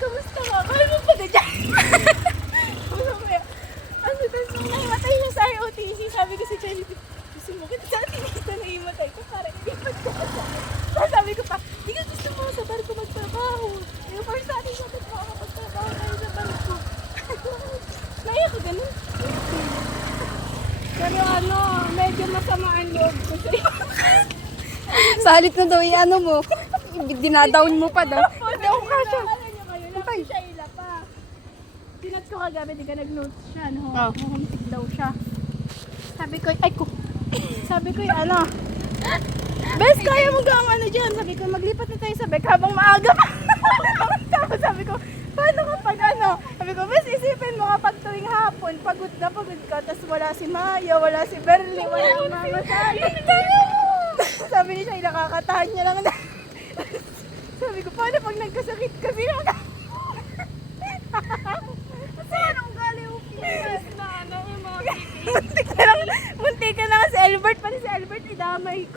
kamusta ka? Kaya mo pa dyan. Ano, tapos nung nahimatay siya sa ROTC, sabi ko si Charlie, gusto mo kita sa atin ito nahimatay ko para ilipat ko pa sa akin. Tapos sabi ko pa, di ka gusto mo sa barko magtrabaho. Yung first sa atin siya magtrabaho tayo sa barko. Naiya ko ganun. Pero ano, medyo masama ang loob ko sa'yo. Sa halip na daw, ano mo, dinadown mo pa daw. Hindi ako kasha. Alam niyo kayo, Antay. lang siya ila pa. Tinat ko kagabi, di ka nag-notes siya, no? Oh. Homesick daw siya. Sabi ko, ay ko. Sabi ko, ano, best, kaya mo gang ano dyan. Sabi ko, maglipat na tayo sa Bek habang maaga pa. Tapos sabi ko, paano kapag ano? Sabi ko, best, isipin mo kapag tuwing hapon, pagod na pagod ka, tapos wala si Maya, wala si Berly, wala ang mama sa'yo. Sabi niya siya, nakakatahan niya lang na. Sabi ko, paano pag nagkasakit kasi na? Kasi anong gali mo pinas na ano, yung mga muntik na lang si Albert, pati si Albert idamay ko.